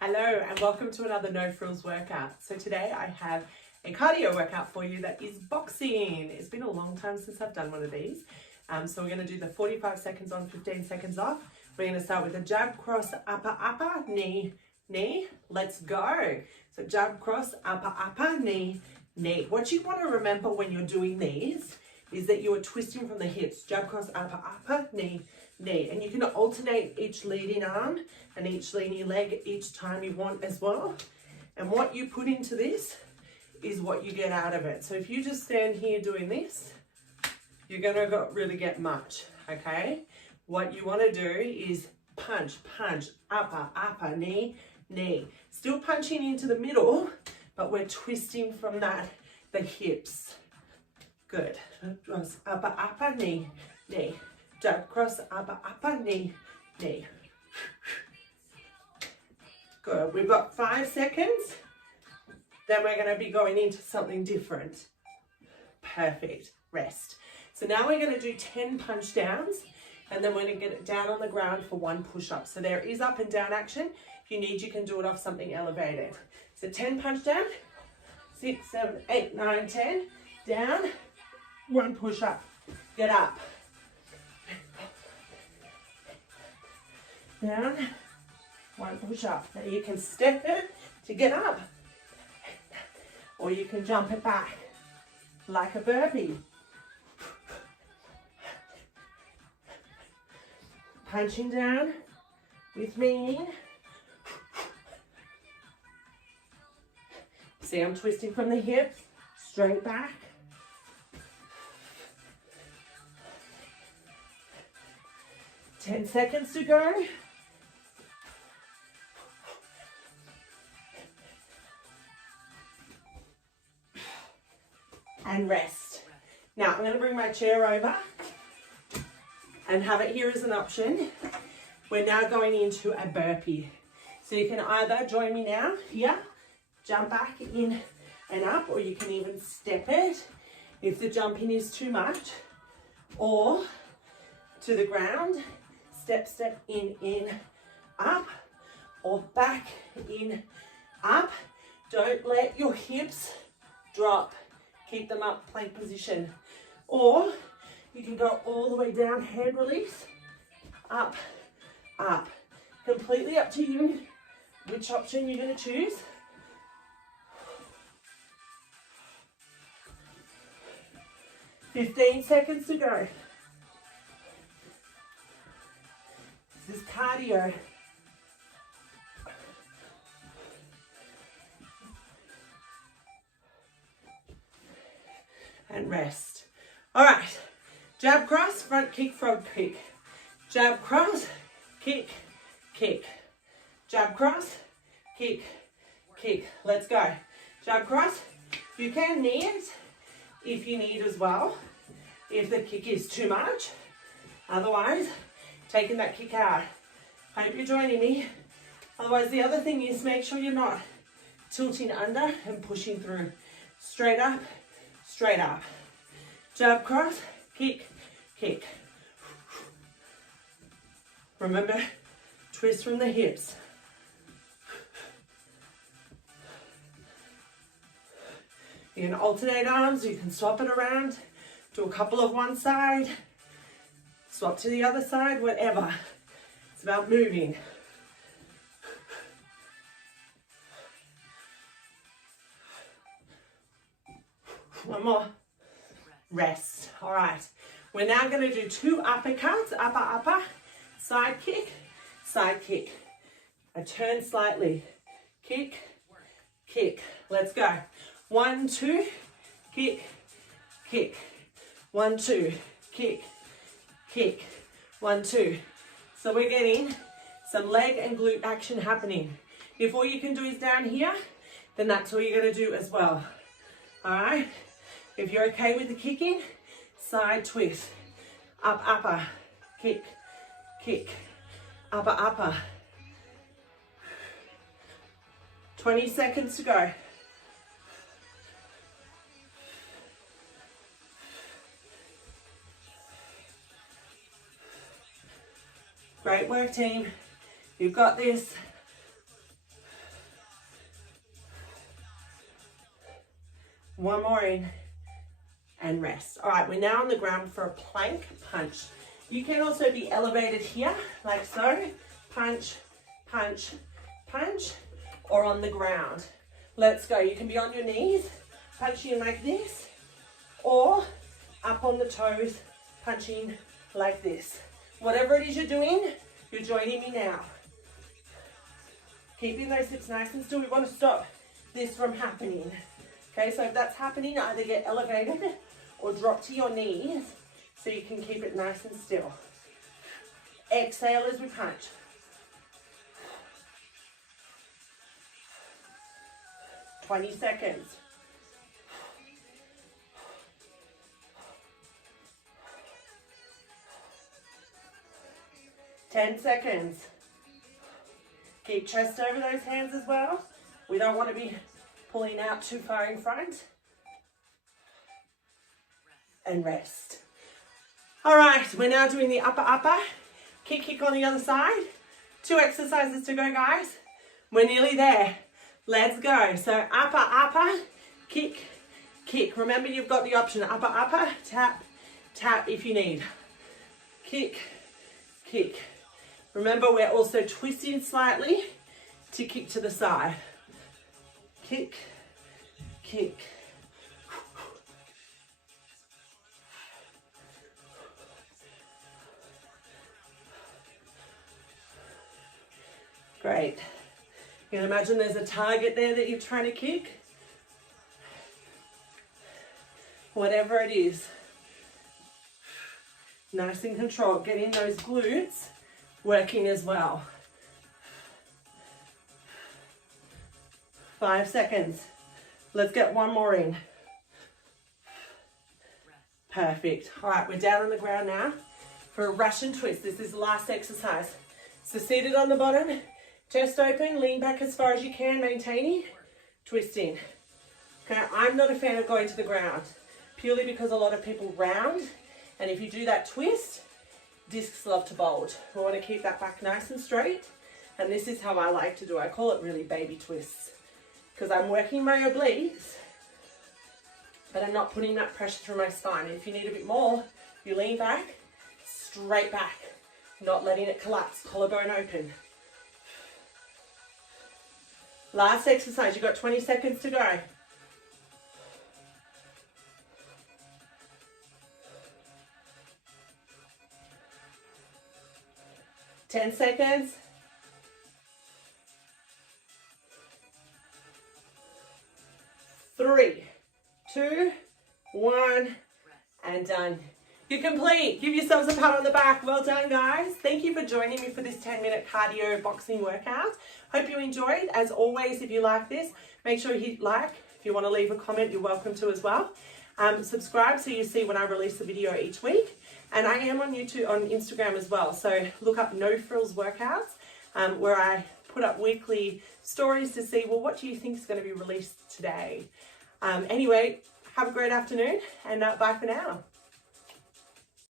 Hello and welcome to another No Frills workout. So today I have a cardio workout for you that is boxing. It's been a long time since I've done one of these. So we're going to do the 45 seconds on, 15 seconds off. We're going to start with a jab, cross, upper, knee, knee. Let's go. So jab, cross, upper, knee, knee. What you want to remember when you're doing these is that you are twisting from the hips. Jab, cross, upper, knee, knee. And you can alternate each leading arm and each leaning leg each time you want as well. And what you put into this is what you get out of it. So if you just stand here doing this, you're gonna really get much, okay? What you wanna do is punch, upper, knee, knee. Still punching into the middle, but we're twisting from the hips. Good. Cross, upper, knee, knee. Jab, cross, upper, knee, knee. Good. We've got 5 seconds. Then we're going to be going into something different. Perfect. Rest. So now we're going to do 10 punch downs, and then we're going to get it down on the ground for 1 push-up. So there is up and down action. If you need, you can do it off something elevated. So 10 punch down. 6, 7, 8, 9, 10. Down. 1 push-up. Get up. Down. 1 push-up. Now you can step it to get up, or you can jump it back like a burpee. Punching down with me. See, I'm twisting from the hips, straight back. Ten seconds to go. And rest. Now I'm going to bring my chair over and have it here as an option. We're now going into a burpee. So you can either join me now here, jump back in and up, or you can even step it if the jumping is too much, or to the ground, step in, up, or back in, up. Don't let your hips drop. Keep them up, plank position. Or you can go all the way down, hand release, up. Completely up to you which option you're going to choose. "15 seconds to go. This is cardio. And rest. All right, jab, cross, front kick, frog kick. Jab, cross, kick, kick. Jab, cross, kick, kick. Let's go. Jab, cross. You can knee it if you need as well, if the kick is too much. Otherwise, taking that kick out. Hope you're joining me. Otherwise, the other thing is make sure you're not tilting under and pushing through. Straight up. Straight up. Jab, cross, kick, kick. Remember, twist from the hips. You can alternate arms, you can swap it around, do a couple of one side, swap to the other side, whatever. It's about moving. One more. Rest. All right. We're now going to do 2 uppercuts. Upper, side kick, side kick. I turn slightly. Kick, kick. Let's go. 1, 2, kick, kick. 1, 2, kick, kick. 1, 2. So we're getting some leg and glute action happening. If all you can do is down here, then that's all you're going to do as well. All right. If you're okay with the kicking, side twist. Upper, kick, kick. Upper. 20 seconds to go. Great work, team. You've got this. One more in and rest. All right, we're now on the ground for a plank punch. You can also be elevated here, like so. Punch, punch, punch, or on the ground. Let's go. You can be on your knees, punching like this, or up on the toes, punching like this. Whatever it is you're doing, you're joining me now. Keeping those hips nice and still. We want to stop this from happening. Okay, so if that's happening, either get elevated or drop to your knees so you can keep it nice and still. Exhale as we punch. "20 seconds. "10 seconds. Keep chest over those hands as well. We don't want to be pulling out too far in front. And rest. All right, we're now doing the upper. Kick on the other side. 2 exercises to go, guys. We're nearly there. Let's go. So upper, kick. Remember, you've got the option upper, tap if you need. Kick. Remember, we're also twisting slightly to kick to the side. Kick. Great. You can imagine there's a target there that you're trying to kick. Whatever it is. Nice and controlled. Getting those glutes working as well. 5 seconds. Let's get one more in. Perfect. All right, we're down on the ground now for a Russian twist. This is the last exercise. So seated on the bottom, chest open, lean back as far as you can, maintaining, twisting. Okay, I'm not a fan of going to the ground, purely because a lot of people round, and if you do that twist, discs love to bulge. We want to keep that back nice and straight, and this is how I like to do it. I call it really baby twists, because I'm working my obliques, but I'm not putting that pressure through my spine. And if you need a bit more, you lean back, straight back, not letting it collapse, collarbone open. Last exercise, you've got 20 seconds to go. Ten seconds. 3, 2, 1, and done. You're complete. Give yourselves a pat on the back. Well done, guys. Thank you for joining me for this 10-minute cardio boxing workout. Hope you enjoyed. As always, if you like this, make sure you hit like. If you want to leave a comment, you're welcome to as well. Subscribe so you see when I release a video each week. And I am on YouTube, on Instagram as well. So look up No Frills Workouts, where I put up weekly stories to see, well, what do you think is going to be released today? Anyway, have a great afternoon, and bye for now.